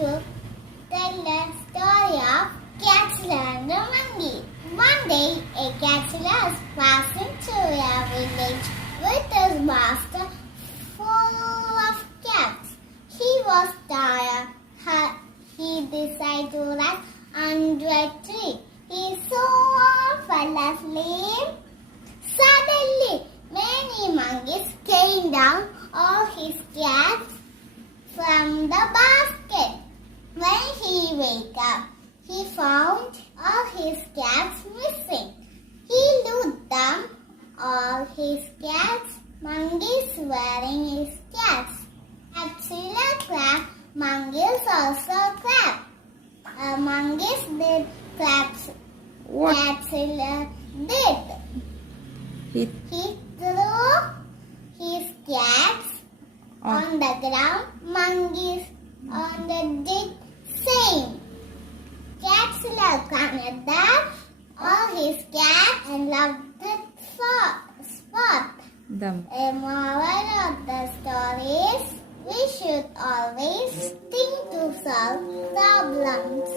to tell the story of Catsila and the monkey. One day, a Catsila was passing through a village with his master full of cats. He was tired. He decided to rest under a tree. He soon fell asleep. Suddenly, many monkeys came down all his cats from the basket. When he woke up, he found all his cats missing. He looked them, all his cats, monkeys wearing his cats. Catsila clapped, monkeys also clapped. Monkeys did claps. What? Catsila did. He He threw his cats on the ground, monkeys on the ditch, saying, Catsila counted that all his cats and loved the spot. them. A moral of the story is we should always think to solve problems.